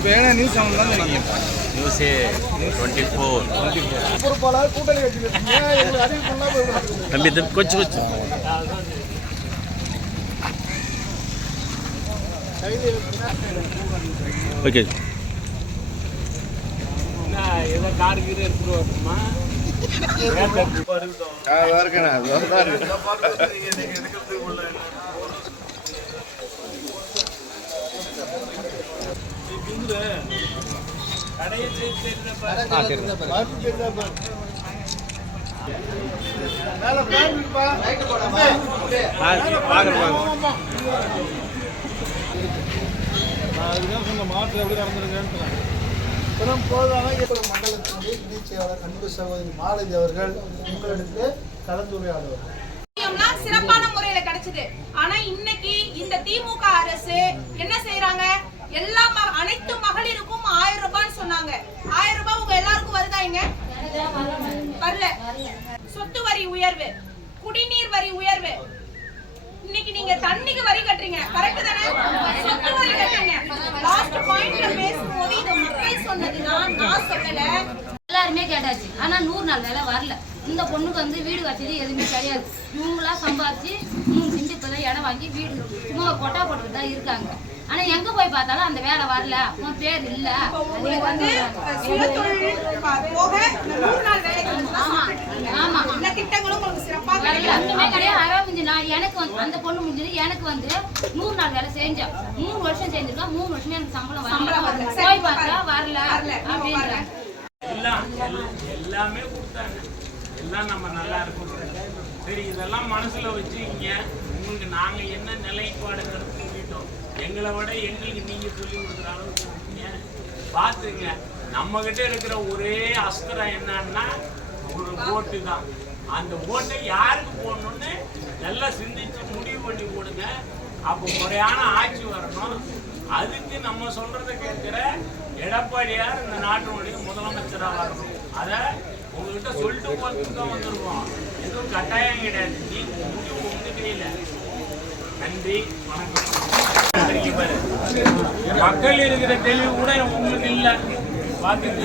இப்போ ஏன்னா news channel தான் இருக்கீங்க. நியூஸே 24 பொறுப்பாளர் கூட்டணி வச்சுருக்கீங்க. அறிவு பண்ணாமல் தம்பி கொச்சு கொச்சு ஓகே. ஏதோ கார் கீரை எடுத்துட்டு வரணுமா? மாற்று எப்படி நடந்திருக்கேன்னு மண்டலத்தினுடைய இணைச் செயலாளர் அன்பு சகோதரி மாலதி அவர்கள் உங்களுக்கு கலந்துரையாடுவார். சிறப்பான முறையில கிடைச்சது. ஆனா இன்னைக்கு இந்த திமுக அரசு என்ன செய்யறாங்க? அனைத்து மகளிருக்கும் 1000 ரூபான்னு சொன்னாங்க. 1000 ரூபாய் உங்க எல்லாருக்கும் வருதாங்க? வரல. சொத்து வரி உயர்வு, குடிநீர் வரி உயர்வு. இன்னைக்கு நீங்க தண்ணிக்கு வரி கட்டுறீங்க, கரெக்ட் தானே? சொத்து வரி கட்டுறீங்க. லாஸ்ட் பாயிண்ட்ல பேசும்போது இது மக்கள் சொன்னதுதான், நான் சொல்லல. எல்லாருமே கேட்டாச்சு. ஆனா 100 நாள் வேலை வரல. இந்த பொண்ணுக்கு வந்து வீடு வசதி எதுவுமே கிடையாது. இவங்களா சம்பாதிச்சு 3 சென்ட் இப்பதான் இடம் வாங்கி வீடு சும்மா கொட்டா போட்டுட்டு தான் இருக்காங்க. ஆனா எங்க போய் பார்த்தாலும் அந்த வேலை வரல, உன் பேர் இல்ல. உங்களுக்கு வந்து சுயதொழில் போக 100 நாள் வேலைக்கு ஆமா, இந்த திட்டங்களும் உங்களுக்கு சிறப்பா ஒண்ணுமே கிடையாது. ஆரம்பிச்சு நான் எனக்கு வந்து அந்த பொண்ணு முடிஞ்சது. எனக்கு வந்து 100 நாள் வேலை செஞ்சேன். 3 வருஷம் செஞ்சிருக்கேன். 3 வருஷமே எனக்கு சம்பளம் வரல. போய் பார்த்தா வரல அப்படின்றாங்க. எல்லாமே கொடுத்தாங்க. எல்லாம் நம்ம நல்லா இருக்கும். சரி, இதெல்லாம் மனசுல வச்சுக்கிங்க. உங்களுக்கு நாங்க என்ன நிலைப்பாடுங்கிறது சொல்லிட்டோம். எங்களை விட எங்களுக்கு நீங்க சொல்லி கொடுக்குற அளவுக்கு இருக்கீங்க. பார்த்துங்க, நம்ம கிட்ட இருக்கிற ஒரே அஸ்திரம் என்னன்னா ஒரு ஓட்டு தான். அந்த ஓட்டை யாருக்கு போடணும்னு நல்லா சிந்திச்சு முடிவு பண்ணி போடுங்க. அப்போ முறையான ஆட்சி வரணும். அதுக்கு நம்ம சொல்றதை கேட்கிற எடப்பாடியார் இந்த நாட்டினுடைய முதலமைச்சராக வரணும். அதை உங்ககிட்ட சொல்லிட்டு போறதுக்கு தான் வந்திருக்கோம். எதுவும் கட்டாயம் கிடையாது. நீங்க முடிவு உங்க கையில. நன்றி, வணக்கம். மக்கள் இருக்கிற தெளிவு கூட உங்களுக்கு இல்லை. பாத்துங்க.